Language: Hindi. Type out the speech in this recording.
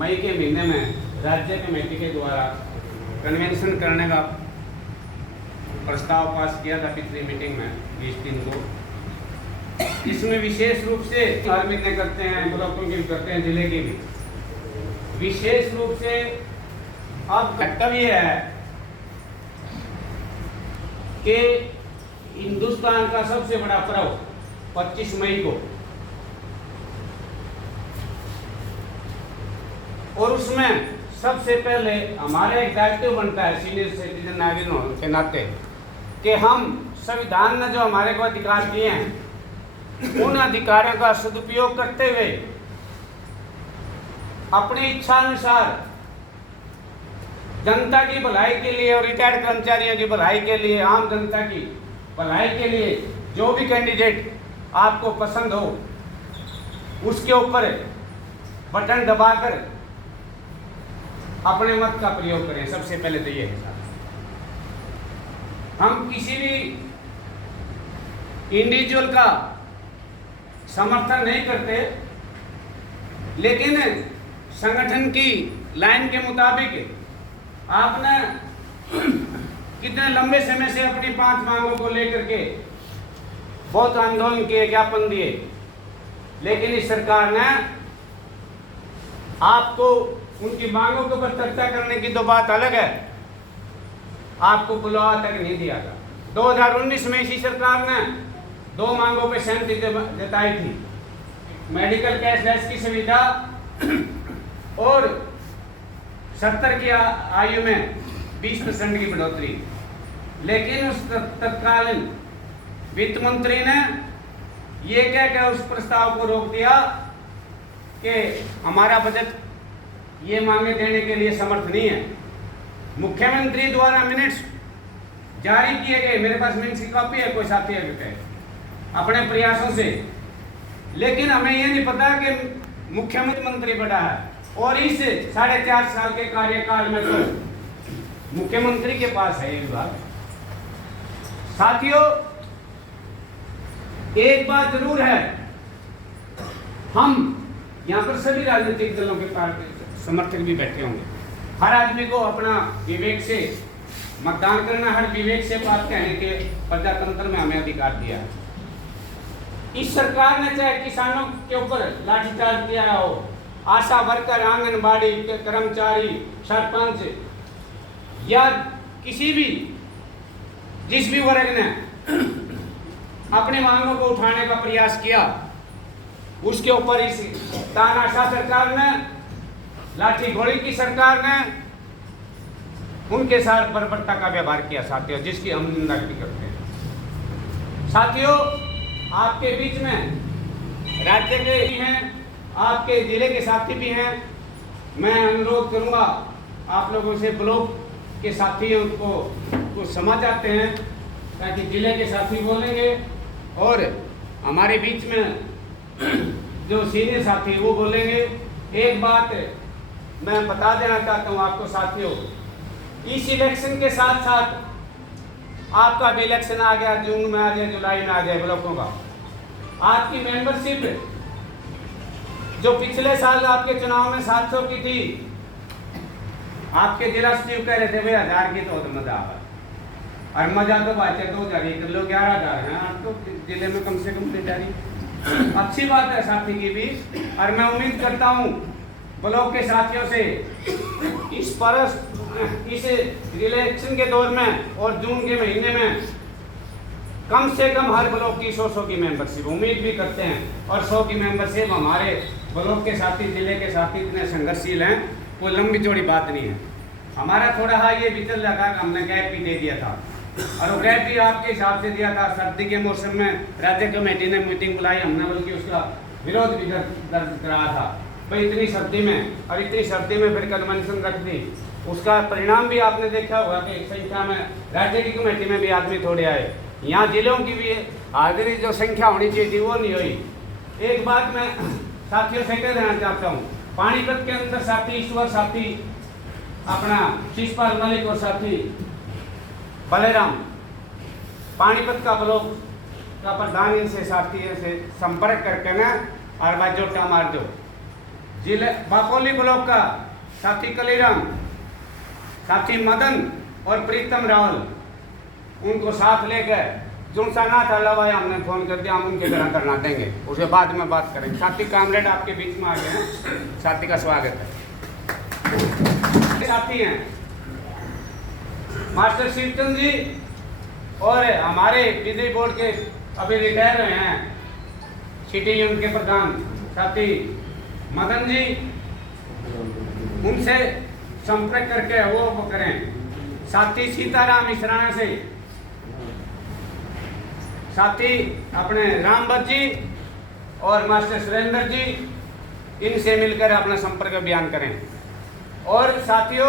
मई के महीने में राज्य कमेटी के द्वारा कन्वेंशन करने का प्रस्ताव पास किया था पिछली मीटिंग में 20 को। इसमें विशेष रूप से आर्मी ने करते हैं, ब्लॉकों की भी करते हैं, जिले की भी। विशेष रूप से अब कर्तव्य ये है कि हिंदुस्तान का सबसे बड़ा पर्व 25 मई को, और उसमें सबसे पहले हमारा एक दायित्व बनता है सीनियर सिटीजन नागरिकों के नाते कि हम संविधान ने जो हमारे को अधिकार दिए हैं उन अधिकारों का सदुपयोग करते हुए अपनी इच्छा अनुसार जनता की भलाई के लिए और रिटायर्ड कर्मचारियों की भलाई के लिए, आम जनता की भलाई के लिए जो भी कैंडिडेट आपको पसंद हो उसके ऊपर बटन दबाकर अपने मत का प्रयोग करें। सबसे पहले तो ये है, हम किसी भी इंडिविजुअल का समर्थन नहीं करते, लेकिन संगठन की लाइन के मुताबिक आपने कितने लंबे समय से अपनी 5 मांगों को लेकर के बहुत आंदोलन किए, ज्ञापन दिए, लेकिन इस सरकार ने आपको उनकी मांगों के ऊपर चर्चा करने की तो बात अलग है, आपको बुलावा तक नहीं दिया था। 2019 में इसी सरकार ने 2 मांगों पे सहमति जताई थी, मेडिकल कैशलेस की सुविधा और 70 की आयु में 20% की बढ़ोतरी। लेकिन उस तत्कालीन वित्त मंत्री ने ये कहकर उस प्रस्ताव को रोक दिया कि हमारा बजट ये मांगे देने के लिए समर्थ नहीं है। मुख्यमंत्री द्वारा मिनट्स जारी किए गए, मेरे पास मिनट्स की कॉपी है, कोई साथी है अपने प्रयासों से, लेकिन हमें ये नहीं पता कि मुख्यमंत्री बड़ा है और इस 4.5 साल के कार्यकाल में तो मुख्यमंत्री के पास है ये विभाग। साथियों, एक बात जरूर है, हम यहाँ पर सभी राजनीतिक दलों के पार्टी समर्थक भी बैठे होंगे। हर आदमी को अपना विवेक से मतदान करना, हर विवेक से बात कहने के प्रजातंत्र में हमें अधिकार दिया है। इस सरकार ने चाहे किसानों के ऊपर लाठीचार्ज किया हो, आशा वर्कर, आंगनबाड़ी के कर्मचारी, सरपंच या किसी भी जिस भी वर्ग ने अपनी मांगों को उठाने का प्रयास किया, उसके ऊपर इस तानाशाह सरकार ने, लाठी घोड़ी की सरकार ने उनके साथ बर्बरता का व्यवहार किया साथियों, जिसकी हम निंदा भी करते हैं। साथियों, आपके बीच में राज्य के भी हैं, आपके जिले के साथी भी हैं। मैं अनुरोध करूंगा आप लोगों से, ब्लॉक के साथियों को कुछ समझ आते हैं ताकि जिले के साथी बोलेंगे और हमारे बीच में जो सीनियर साथी वो बोलेंगे। एक बात मैं बता देना चाहता हूँ आपको साथियों, इस इलेक्शन के साथ साथ आपका भी इलेक्शन आ गया, जून में आ जाए, जुलाई में आ जाए ब्लॉकों का। आपकी मेंबरशिप जो पिछले साल आपके चुनाव में 700 की थी, आपके जिला सचिव कह रहे थे भाई 1000 की तो मजा आ, और मजा तो बात है 2000 कर लो, 11,000 है आप तो जिले में कम से कम तैयारी। अच्छी बात है साथी की भी, और मैं उम्मीद करता हूँ ब्लॉक के साथियों से इस इलेक्शन के दौर में और जून के महीने में कम से कम हर ब्लॉक की 100 की मेंबरशिप उम्मीद भी करते हैं, और 100 की मेंबरशिप हमारे ब्लॉक के साथी, जिले के साथी इतने संघर्षशील हैं, कोई लंबी चौड़ी बात नहीं है। हमारा थोड़ा हाँ ये विचल लगा कि हमने गैप भी दे दिया था, और वो गैप भी आपके हिसाब से दिया था। सर्दी के मौसम में राज्य कमेटी ने मीटिंग बुलाई, हमने बल्कि उसका विरोध भी दर्ज करा था भाई इतनी सर्दी में, और इतनी सर्दी में फिर कन्वेंशन रख दी। उसका परिणाम भी आपने देखा होगा कि संख्या में राज्य की कमेटी में भी आदमी थोड़े आए, यहाँ जिलों की भी हाजिरी जो संख्या होनी चाहिए थी वो नहीं हुई। एक बात मैं साथियों से कह देना चाहता हूँ, पानीपत के अंदर साथी ईश्वर, साथी अपना शिषपाल मलिक और साथी बलेराम, पानीपत का ब्लॉक का प्रधान इनसे साथी से संपर्क करके ना और बाजोटा मार दो, जिले बापोली ब्लॉक का साथी कलीराम, साथी मदन और प्रीतम रावल, उनको साथ लेकर जुनसा नाथ अलावा हमने फोन कर दिया, हम उनके घर धरना देंगे, उसके बाद में बात करेंगे। साथी कामरेड आपके बीच में आ गए हैं, साथी का स्वागत है। साथी हैं मास्टर शिवचंद जी और हमारे बिजली बोर्ड के अभी रिटायर हुए हैं सिटी यूनिट के प्रधान साथी मदन जी, उनसे संपर्क करके वो करें। साथी सीताराम इसराना से, साथी अपने रामभद्र जी और मास्टर सुरेंद्र जी, इनसे मिलकर अपना संपर्क अभियान करें। और साथियों